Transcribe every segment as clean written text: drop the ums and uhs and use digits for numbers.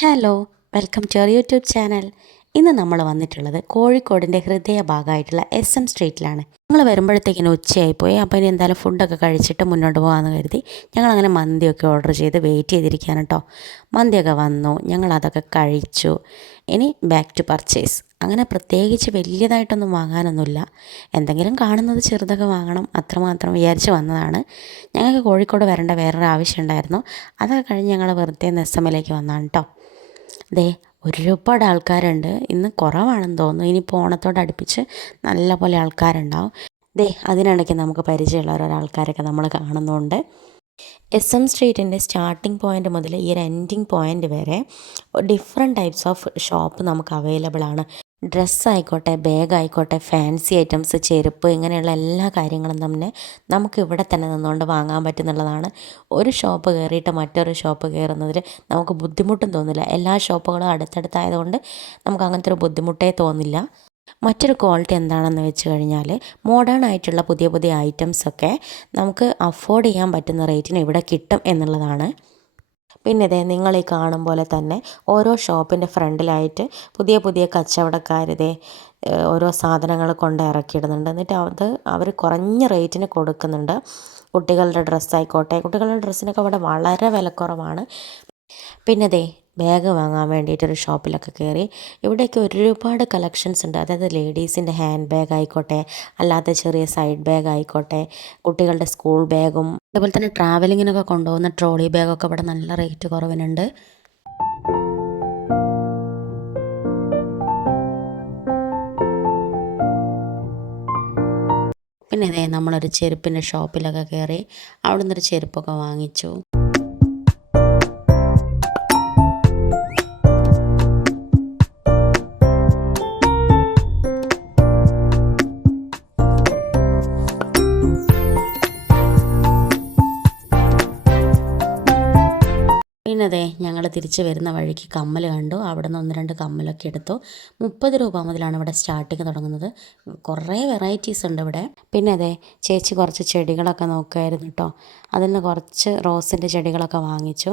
Hello, welcome to our YouTube channel. ഇന്ന് നമ്മൾ വന്നിട്ടുള്ളത് കോഴിക്കോടിൻ്റെ ഹൃദയഭാഗമായിട്ടുള്ള SM സ്ട്രീറ്റിലാണ്. ഞങ്ങൾ വരുമ്പോഴത്തേക്കിന് ഉച്ചയായിപ്പോയി. അപ്പോൾ ഇനി എന്തായാലും ഫുഡൊക്കെ കഴിച്ചിട്ട് മുന്നോട്ട് പോകാമെന്ന് കരുതി ഞങ്ങളങ്ങനെ മന്തിയൊക്കെ ഓർഡർ ചെയ്ത് വെയിറ്റ് ചെയ്തിരിക്കുകയാണ് കേട്ടോ. മന്തിയൊക്കെ വന്നു, ഞങ്ങളതൊക്കെ കഴിച്ചു. ഇനി ബാക്ക് ടു പർച്ചേസ്. അങ്ങനെ പ്രത്യേകിച്ച് വലിയതായിട്ടൊന്നും വാങ്ങാനൊന്നുമില്ല. എന്തെങ്കിലും കാണുന്നത് ചെറുതൊക്കെ വാങ്ങണം അത്രമാത്രം വിചാരിച്ച് വന്നതാണ്. ഞങ്ങൾക്ക് കോഴിക്കോട് വരേണ്ട വേറൊരു ആവശ്യം ഉണ്ടായിരുന്നു. അതൊക്കെ കഴിഞ്ഞ് ഞങ്ങൾ വെറുതെ SM വന്നതാണ് കേട്ടോ. ദേ ഒരുപാട് ആൾക്കാരുണ്ട്. ഇന്ന് കുറവാണെന്ന് തോന്നുന്നു. ഇനിയിപ്പോൾ ഓണത്തോടടുപ്പിച്ച് നല്ല പോലെ ആൾക്കാരുണ്ടാവും. ദേ അതിനിടയ്ക്ക് നമുക്ക് പരിചയമുള്ള ഓരോരാൾക്കാരൊക്കെ നമ്മൾ കാണുന്നുണ്ട്. SM സ്ട്രീറ്റിൻ്റെ സ്റ്റാർട്ടിംഗ് പോയിൻ്റ് മുതൽ ഈ ഒരു എൻഡിങ് പോയിൻ്റ് വരെ ഡിഫറെൻറ്റ് ടൈപ്സ് ഓഫ് ഷോപ്പ് നമുക്ക് അവൈലബിൾ ആണ്. ഡ്രസ്സ് ആയിക്കോട്ടെ, ബാഗ് ആയിക്കോട്ടെ, ഫാൻസി ഐറ്റംസ്, ചെരുപ്പ്, ഇങ്ങനെയുള്ള എല്ലാ കാര്യങ്ങളും തന്നെ നമുക്ക് ഇവിടെ തന്നെ നിന്നുകൊണ്ട് വാങ്ങാൻ പറ്റുന്നുള്ളതാണ്. ഒരു ഷോപ്പ് കയറിയിട്ട് മറ്റൊരു ഷോപ്പ് കയറുന്നതിൽ നമുക്ക് ബുദ്ധിമുട്ടും തോന്നില്ല. എല്ലാ ഷോപ്പുകളും അടുത്തടുത്തായതുകൊണ്ട് നമുക്ക് അങ്ങനത്തെ ഒരു ബുദ്ധിമുട്ടേ തോന്നില്ല. മറ്റൊരു ക്വാളിറ്റി എന്താണെന്ന് വെച്ച് കഴിഞ്ഞാൽ മോഡേൺ ആയിട്ടുള്ള പുതിയ പുതിയ ഐറ്റംസൊക്കെ നമുക്ക് അഫോർഡ് ചെയ്യാൻ പറ്റുന്ന റേറ്റിന് ഇവിടെ കിട്ടും എന്നുള്ളതാണ്. പിന്നെ ഇതേ നിങ്ങൾ ഈ കാണും പോലെ തന്നെ ഓരോ ഷോപ്പിൻ്റെ ഫ്രണ്ടിലായിട്ട് പുതിയ പുതിയ കച്ചവടക്കാരിതേ ഓരോ സാധനങ്ങൾ കൊണ്ട് ഇറക്കിയിടുന്നുണ്ട്. എന്നിട്ട് അത് അവർ കുറഞ്ഞ റേറ്റിന് കൊടുക്കുന്നുണ്ട്. കുട്ടികളുടെ ഡ്രസ്സായിക്കോട്ടെ, കുട്ടികളുടെ ഡ്രസ്സിനൊക്കെ അവിടെ വളരെ വിലക്കുറവാണ്. പിന്നെ ദേ ബാഗ് വാങ്ങാൻ വേണ്ടിയിട്ടൊരു ഷോപ്പിലൊക്കെ കയറി. ഇവിടെയൊക്കെ ഒരുപാട് കളക്ഷൻസ് ഉണ്ട്. അതായത് ലേഡീസിൻ്റെ ഹാൻഡ് ബാഗ് ആയിക്കോട്ടെ, അല്ലാത്ത ചെറിയ സൈഡ് ബാഗ് ആയിക്കോട്ടെ, കുട്ടികളുടെ സ്കൂൾ ബാഗും അതുപോലെ തന്നെ ട്രാവലിങ്ങിനൊക്കെ കൊണ്ടുപോകുന്ന ട്രോളി ബാഗൊക്കെ ഇവിടെ നല്ല റേറ്റ് കുറവിനുണ്ട്. പിന്നെ ഇതേ നമ്മളൊരു ചെരുപ്പിൻ്റെ ഷോപ്പിലൊക്കെ കയറി അവിടെ നിന്നൊരു ചെരുപ്പൊക്കെ വാങ്ങിച്ചു. പിന്നെ അതെ ഞങ്ങൾ തിരിച്ച് വരുന്ന വഴിക്ക് കമ്മൽ കണ്ടു. അവിടെ നിന്ന് 1-2 കമ്മലൊക്കെ എടുത്തു. 30 രൂപ മുതലാണ് ഇവിടെ സ്റ്റാർട്ടിങ് തുടങ്ങുന്നത്. കുറേ വെറൈറ്റീസ് ഉണ്ട് ഇവിടെ. പിന്നെ അതെ ചേച്ചി കുറച്ച് ചെടികളൊക്കെ നോക്കുമായിരുന്നു കേട്ടോ. അതിൽ നിന്ന് കുറച്ച് റോസിൻ്റെ ചെടികളൊക്കെ വാങ്ങിച്ചു.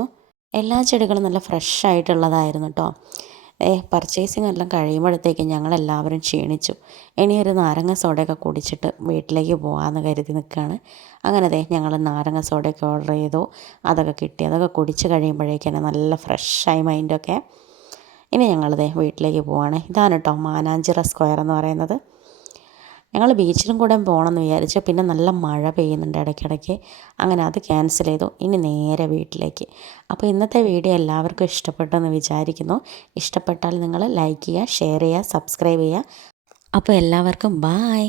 എല്ലാ ചെടികളും നല്ല ഫ്രഷ് ആയിട്ടുള്ളതായിരുന്നു കേട്ടോ. പർച്ചേസിങ് എല്ലാം കഴിയുമ്പോഴത്തേക്കും ഞങ്ങളെല്ലാവരും ക്ഷീണിച്ചു. ഇനി ഒരു നാരങ്ങ സോഡയൊക്കെ കുടിച്ചിട്ട് വീട്ടിലേക്ക് പോകാമെന്ന് കരുതി നിൽക്കുകയാണ്. അങ്ങനെ ഞങ്ങൾ നാരങ്ങ സോഡയൊക്കെ ഓർഡർ ചെയ്തു. അതൊക്കെ കിട്ടി. അതൊക്കെ കുടിച്ച് കഴിയുമ്പോഴേക്കും നല്ല ഫ്രഷായി മൈൻഡൊക്കെ. ഇനി വീട്ടിലേക്ക് പോവുകയാണ്. ഇതാണ് കേട്ടോ മാനാഞ്ചിറ സ്ക്വയർ എന്ന് പറയുന്നത്. ഞങ്ങൾ ബീച്ചിലും കൂടെ പോകണമെന്ന് വിചാരിച്ചു. പിന്നെ നല്ല മഴ പെയ്യുന്നുണ്ട് ഇടയ്ക്കിടയ്ക്ക്. അങ്ങനെ അത് ക്യാൻസൽ ചെയ്തു. ഇനി നേരെ വീട്ടിലേക്ക്. അപ്പോൾ ഇന്നത്തെ വീഡിയോ എല്ലാവർക്കും ഇഷ്ടപ്പെട്ടെന്ന് വിചാരിക്കുന്നു. ഇഷ്ടപ്പെട്ടാൽ നിങ്ങൾ ലൈക്ക് ചെയ്യുക, ഷെയർ ചെയ്യുക, സബ്സ്ക്രൈബ് ചെയ്യുക. അപ്പോൾ എല്ലാവർക്കും ബായ്.